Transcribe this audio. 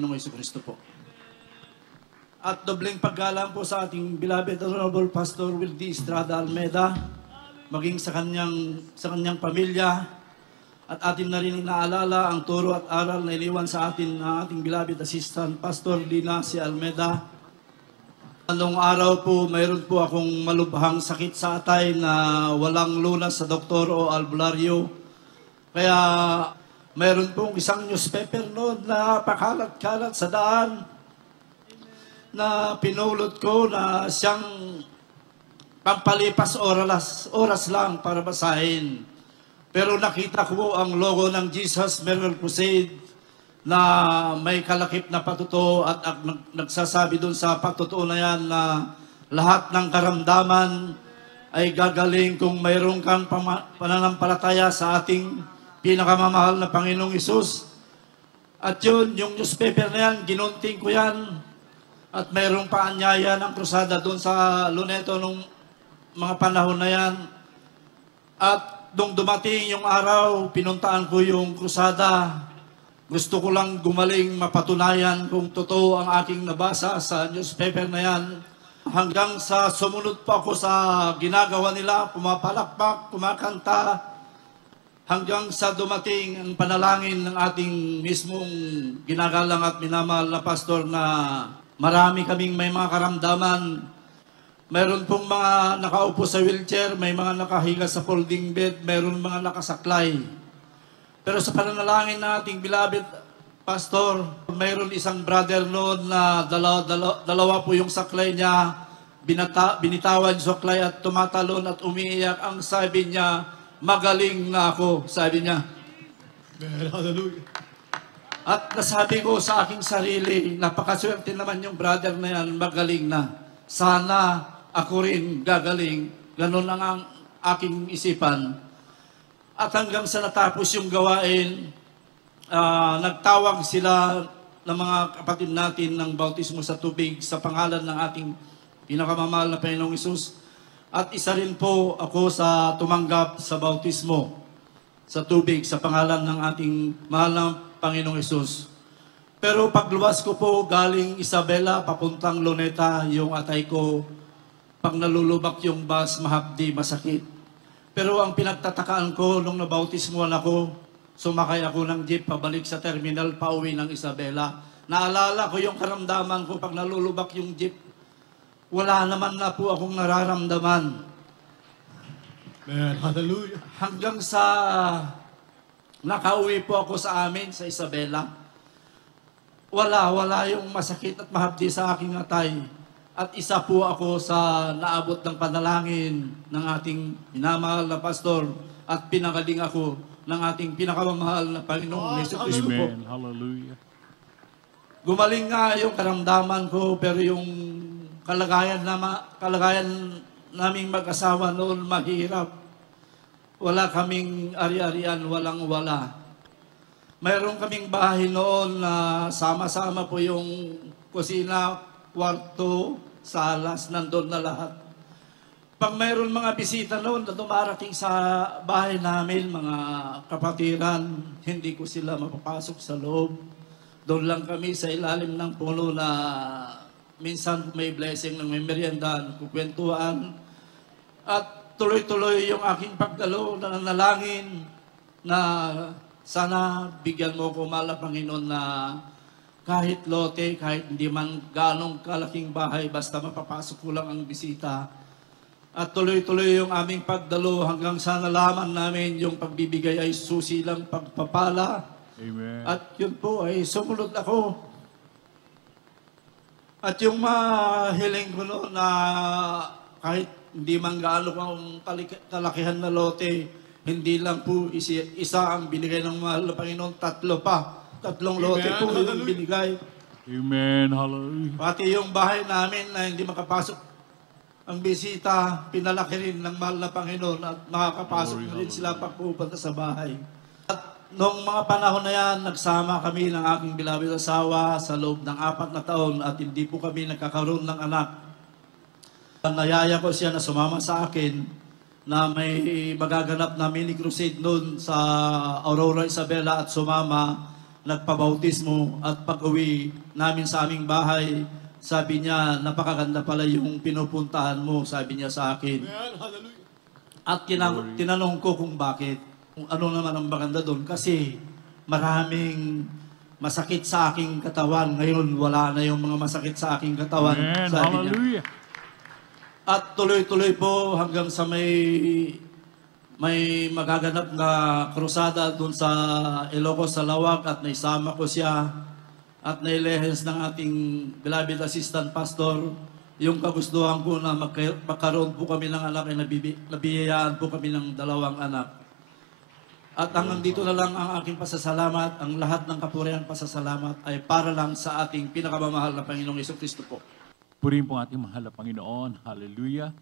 Panginoong Jesucristo po. At dobleng paggalang po sa ating beloved Honorable Pastor Wildy Estrada Almeda, maging sa kanyang pamilya, at atin na rin inaalala ang turo at aral na iniwan sa atin ng ating beloved Assistant Pastor Lina C. Almeda. Anong araw po, mayroon po akong malubhang sakit sa atay na walang lunas sa doktor o albularyo. Kaya mayroon pong isang newspaper noon na pakalat-kalat sa daan na pinulot ko na siyang pampalipas oras lang para basahin. Pero nakita ko ang logo ng Jesus Miracle Crusade na may kalakip na patuto at nagsasabi doon sa patuto na yan na lahat ng karamdaman ay gagaling kung mayroon kang pananampalataya sa ating pinakamamahal na Panginoong Hesus. At yun, yung newspaper na yan, ginunting ko yan. At mayroong paanyaya ng krusada doon sa Luneto nung mga panahon na yan. At nung dumating yung araw, pinuntaan ko yung krusada. Gusto ko lang gumaling mapatunayan kung totoo ang aking nabasa sa newspaper na yan. Hanggang sa sumunod pa ako sa ginagawa nila, pumapalakpak, kumakanta, hanggang sa dumating ang panalangin ng ating mismong ginagalang at minamahal na pastor na marami kaming may mga karamdaman. Mayroon pong mga nakaupo sa wheelchair, may mga nakahiga sa folding bed, mayroon mga nakasaklay. Pero sa pananalangin ng ating beloved pastor, mayroon isang brother noon na dalawa po yung saklay niya, binitawan yung saklay at tumatalon at umiiyak. Ang sabi niya, magaling na ako, sabi niya. Hallelujah. At nasabi ko sa aking sarili, napakaswerte naman yung brother na yan, magaling na. Sana ako rin gagaling. Ganon ang aking isipan. At hanggang sa natapos yung gawain, nagtawag sila ng mga kapatid natin ng bautismo sa tubig sa pangalan ng ating pinakamamahal na Panginoong Hesus. At isa rin po ako sa tumanggap sa bautismo sa tubig sa pangalan ng ating mahal na Panginoong Hesus. Pero pagluwas ko po galing Isabela papuntang Luneta, yung atay ko, pag nalulubak yung bus, mahapdi, masakit. Pero ang pinagtatakaan ko nung nabautismuhan ako, sumakay ako ng jeep pabalik sa terminal, pauwi ng Isabela. Naalala ko yung karamdaman ko pag nalulubak yung jeep. Wala naman na po akong nararamdaman. Man, hallelujah. Hanggang sa nakauwi po ako sa amin, sa Isabela. Wala yung masakit at mahapdi sa aking atay. At isa po ako sa naabot ng panalangin ng ating minamahal na pastor at pinagaling ako ng ating pinakamamahal na Panginoong Jesucristo po. Amen. Hallelujah. Gumaling nga yung karamdaman ko, pero yung kalagayan naming mag-asawa noon mahirap. Wala kaming ari-arian, walang-wala. Mayroon kaming bahay noon na sama-sama po yung kusina, kwarto, salas, nandun na lahat. Pag mayroon mga bisita noon na dumarating sa bahay namin, mga kapatiran, hindi ko sila mapapasok sa loob. Doon lang kami sa ilalim ng puno na minsan may blessing ng may meriendahan, kukwentuhan. At tuloy-tuloy yung aking pagdalo na nanalangin na sana bigyan mo ko, mahal na Panginoon, na kahit lote, kahit hindi man ganong kalaking bahay, basta mapapasok ko lang ang bisita. At tuloy-tuloy yung aming pagdalo hanggang sa nalaman namin yung pagbibigay ay susi lang pagpapala. Amen. At yun po ay sumunod ako. At yung mahiling ko noon na kahit hindi man gaano kang kalakihan na lote, hindi lang po isa ang binigay ng mahal na Panginoon, tatlong lote po yung binigay. Amen. Hallelujah. Pati yung bahay namin na hindi makapasok ang bisita, pinalaki rin ng mahal na Panginoon at makakapasok na rin sila pagpupunta sa bahay. At noong mga panahon na yan, nagsama kami ng aking beloved asawa sa loob ng 4 na taon at hindi po kami nagkakaroon ng anak. Nayaya ko siya na sumama sa akin na may magaganap na mini crusade noon sa Aurora, Isabela at sumama nagpabautismo at pag-uwi namin sa aming bahay, sabi niya, napakaganda pala yung pinupuntahan mo, sabi niya sa akin. Amen. Hallelujah. At tinanong ko kung bakit, kung ano naman ang maganda doon. Kasi maraming masakit sa aking katawan. Ngayon, wala na yung mga masakit sa aking katawan, Amen. sabi niya. Hallelujah. At tuloy-tuloy po hanggang sa may magaganap na krusada doon sa Ilocos, sa Lawak, at naisama ko siya at nailehens ng ating beloved assistant pastor yung kagustuhan ko na magkaroon po kami ng anak ay nabiyayaan po kami ng 2 anak. At hanggang dito na lang ang aking pasasalamat. Ang lahat ng kapurihan pasasalamat ay para lang sa ating pinakamamahal na Panginoong Jesucristo po. Purihin po ang ating mahal na Panginoon. Hallelujah.